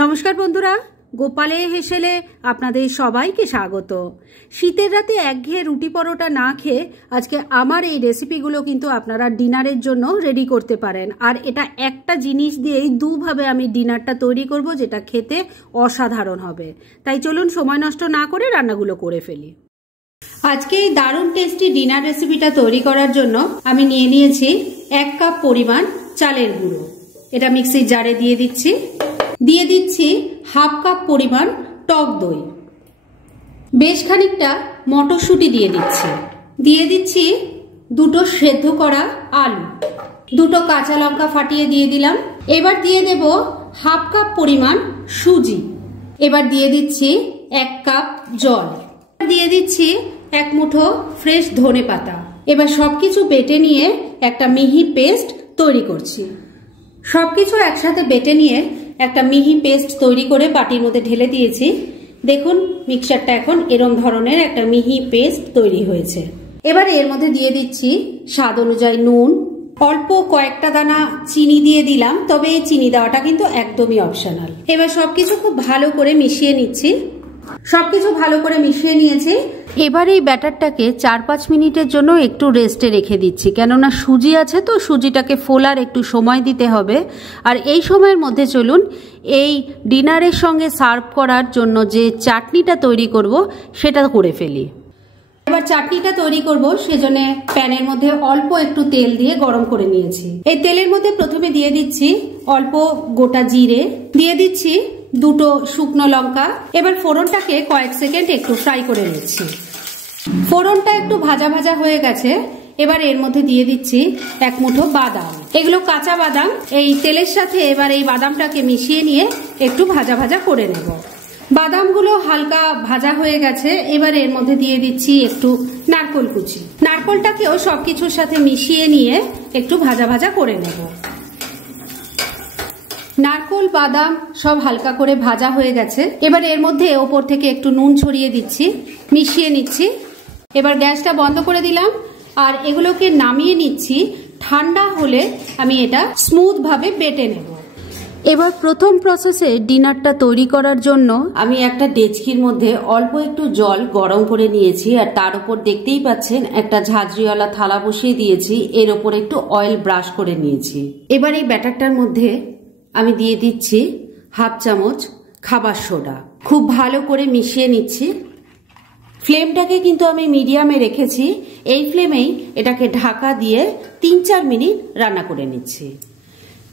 নমস্কার বন্ধুরা, গোপালের হেসেলে আপনাদের সবাইকে স্বাগত। শীতের রাতে একঘেয়ে রুটি পরোটা না খেয়ে আজকে আমার এই রেসিপিগুলো কিন্তু আপনারা ডিনারের জন্য রেডি করতে পারেন। আর এটা একটা জিনিস দিয়েই দুভাবে আমি ডিনারটা তৈরি করব, যেটা খেতে অসাধারণ হবে। তাই চলুন সময় নষ্ট না করে রান্নাগুলো করে ফেলি। আজকে এই দারুণ টেস্টি ডিনার রেসিপিটা তৈরি করার জন্য আমি নিয়ে নিয়েছি 1 কাপ পরিমাণ চালের গুঁড়ো। এটা মিক্সির জারে দিয়ে দিচ্ছি। দিয়ে দিচ্ছি 1/2 কাপ পরিমাণ টক দই। বেশ খানিকটা মটরশুঁটি দিয়ে দিচ্ছি। দিয়ে দিচ্ছি 2টো সেদ্ধ করা আলু, 2টো কাঁচা লঙ্কা ফাটিয়ে দিয়ে দিলাম। এবার দিয়ে দেব 1/2 কাপ পরিমাণ সুজি। এবার দিয়ে দিচ্ছি 1 কাপ জল। দিয়ে দিচ্ছি 1 মুঠো ফ্রেশ ধনে পাতা। এবার সবকিছু বেটে নিয়ে একটা মিহি পেস্ট তৈরি করছি। সবকিছু একসাথে বেটে নিয়ে একটা মিহি পেস্ট তৈরি করে বাটির মধ্যে ঢেলে দিয়েছি। দেখুন মিক্সচারটা এখন এরম ধরনের একটা মিহি পেস্ট তৈরি হয়েছে। এবার এর মধ্যে দিয়ে দিচ্ছি স্বাদ অনুযায়ী নুন, অল্প কয়েকটা দানা চিনি দিয়ে দিলাম, তবে এই চিনি দেওয়াটা কিন্তু একদমই অপশনাল। এবার সবকিছু খুব ভালো করে মিশিয়ে নিচ্ছি। সবকিছু ভালো করে মিশিয়ে নিয়েছি। এবার এই ব্যাটারটাকে 4-5 মিনিটের জন্য একটু রেস্টে রেখে দিচ্ছি, কেননা সুজি আছে তো সুজিটাকে ফোলার একটু সময় দিতে হবে। আর এই সময়ের মধ্যে চলুন এই ডিনারের সঙ্গে সার্ভ করার জন্য যে চাটনিটা তৈরি করব সেটা করে ফেলি। এবার চাটনিটা তৈরি করব, সেজন্য প্যানের মধ্যে অল্প একটু তেল দিয়ে গরম করে নিয়েছি। এই তেলের মধ্যে প্রথমে দিয়ে দিচ্ছি অল্প গোটা জিরে, দিয়ে দিচ্ছি 2টো শুকনো লঙ্কা। এবার ফোড়নটাকে কয়েক সেকেন্ড একটু ফ্রাই করে নিচ্ছি। ফোড়নটা একটু ভাজা ভাজা হয়ে গেছে। এবার এর মধ্যে দিয়ে দিচ্ছি 1 মুঠো বাদাম। এগুলো কাঁচা বাদাম। এই তেলের সাথে এবার এই বাদামটাকে মিশিয়ে নিয়ে একটু ভাজা ভাজা করে নেব। বাদামগুলো হালকা ভাজা হয়ে গেছে। এবার এর মধ্যে দিয়ে দিচ্ছি একটু নারকেল কুচি। নারকেলটাকেও সবকিছুর সাথে মিশিয়ে নিয়ে একটু ভাজা ভাজা করে নেব। নারকেল বাদাম সব হালকা করে ভাজা হয়ে গেছে। এবার এর মধ্যে ওপর থেকে একটু নুন ছড়িয়ে দিচ্ছি, মিশিয়ে নিচ্ছি। এবার গ্যাসটা বন্ধ করে দিলাম আর এগুলোকে নামিয়ে নিচ্ছি। ঠান্ডা হলে আমি এটা স্মুথ ভাবে বেটে নেব। এবার প্রথম প্রসেসে ডিনারটা তৈরি করার জন্য আমি একটা ডেচকির মধ্যে অল্প একটু জল গরম করে নিয়েছি। আর তার উপর দেখতেই পাচ্ছেন একটা ঝাঁঝরিওয়ালা থালা বসিয়ে দিয়েছি। এর ওপর একটু অয়েল ব্রাশ করে নিয়েছি। এবার এই ব্যাটারটার মধ্যে আমি দিয়ে দিচ্ছি 1/2 চামচ খাবার সোডা। খুব ভালো করে মিশিয়ে নিচ্ছি। ফ্লেমটাকে কিন্তু আমি মিডিয়ামে রেখেছি। এই ফ্লেমেই এটাকে ঢাকা দিয়ে 3-4 মিনিট রান্না করে নিচ্ছি।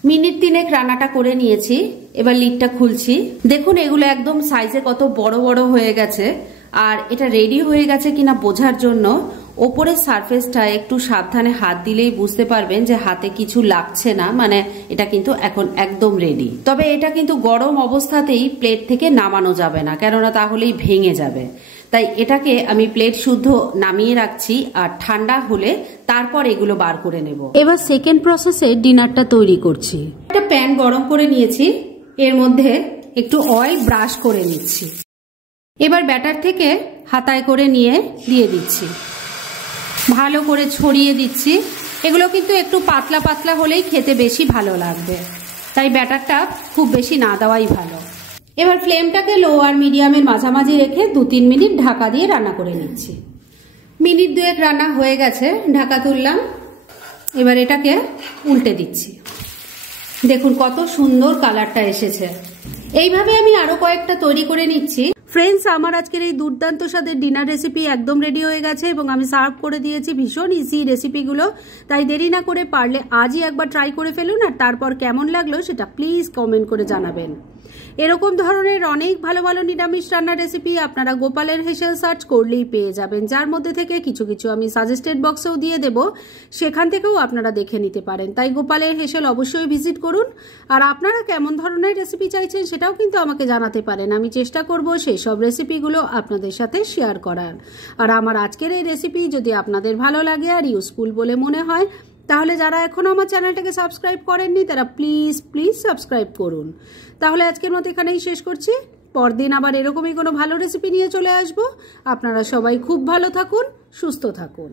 মিনিট 3 রান্নাটা করে নিয়েছি। এবার লিডটা খুলছি। দেখুন এগুলো একদম সাইজে কত বড় বড় হয়ে গেছে। আর এটা রেডি হয়ে গেছে কিনা বোঝার জন্য ওপরের সারফেসটা একটু সাবধানে হাত দিলেই বুঝতে পারবেন যে হাতে কিছু লাগছে না, মানে এটা কিন্তু এখন একদম রেডি। তবে এটা কিন্তু গরম অবস্থাতেই প্লেট থেকে নামানো যাবে না, কেননা তাহলেই ভেঙে যাবে। তাই এটাকে আমি প্লেট শুদ্ধ নামিয়ে রাখছি আর ঠান্ডা হলে তারপর এগুলো বার করে নেব। এবার সেকেন্ড প্রসেসে ডিনারটা তৈরি করছি। একটা প্যান গরম করে নিয়েছি। এর মধ্যে একটু অয়েল ব্রাশ করে নিচ্ছি। এবার ব্যাটার থেকে হাতায় করে নিয়ে দিয়ে দিচ্ছি, ভালো করে ছড়িয়ে দিচ্ছি। এগুলো কিন্তু একটু পাতলা পাতলা হলেই খেতে বেশি ভালো লাগবে, তাই ব্যাটারটা খুব বেশি না দেওয়াই ভালো। এবার ফ্লেমটাকে লো আর মিডিয়ামের মাঝামাঝি রেখে 2-3 মিনিট ঢাকা দিয়ে রান্না করে নিচ্ছি। মিনিট 2 রান্না হয়ে গেছে, ঢাকা তুললাম। এবার এটাকে উল্টে দিচ্ছি। দেখুন কত সুন্দর কালারটা এসেছে। এইভাবে আমি আরো কয়েকটা তৈরি করে নিচ্ছি। ফ্রেন্ডস, আমার আজকের এই দুর্দান্ত স্বাদের ডিনার রেসিপি একদম রেডি হয়ে গেছে এবং আমি সার্ভ করে দিয়েছি। ভীষণ ইজি রেসিপিগুলো, তাই দেরি না করে পারলে আজই একবার ট্রাই করে ফেলুন। আর তারপর কেমন লাগলো সেটা প্লিজ কমেন্ট করে জানাবেন। এরকম ধরনের অনেক ভালো ভালো নিরামিষ রান্নার রেসিপি আপনারা গোপালের হেসেল সার্চ করলেই পেয়ে যাবেন, যার মধ্যে থেকে কিছু কিছু আমি সাজেস্টেড বক্সেও দিয়ে দেব, সেখান থেকেও আপনারা দেখে নিতে পারেন। তাই গোপালের হেসেল অবশ্যই ভিজিট করুন। আর আপনারা কেমন ধরনের রেসিপি চাইছেন সেটাও কিন্তু আমাকে জানাতে পারেন। আমি চেষ্টা করব সেই সব রেসিপিগুলো আপনাদের সাথে শেয়ার করার। আর আমার আজকের এই রেসিপি যদি আপনাদের ভালো লাগে আর ইউজফুল বলে মনে হয়, তাহলে যারা এখনো আমার চ্যানেলটাকে সাবস্ক্রাইব করেননি তারা প্লিজ সাবস্ক্রাইব করুন। তাহলে আজকের মতো এখানেই শেষ করছি। পরদিন আবার এরকমই কোনো ভালো রেসিপি নিয়ে চলে আসবো। আপনারা সবাই খুব ভালো থাকুন, সুস্থ থাকুন।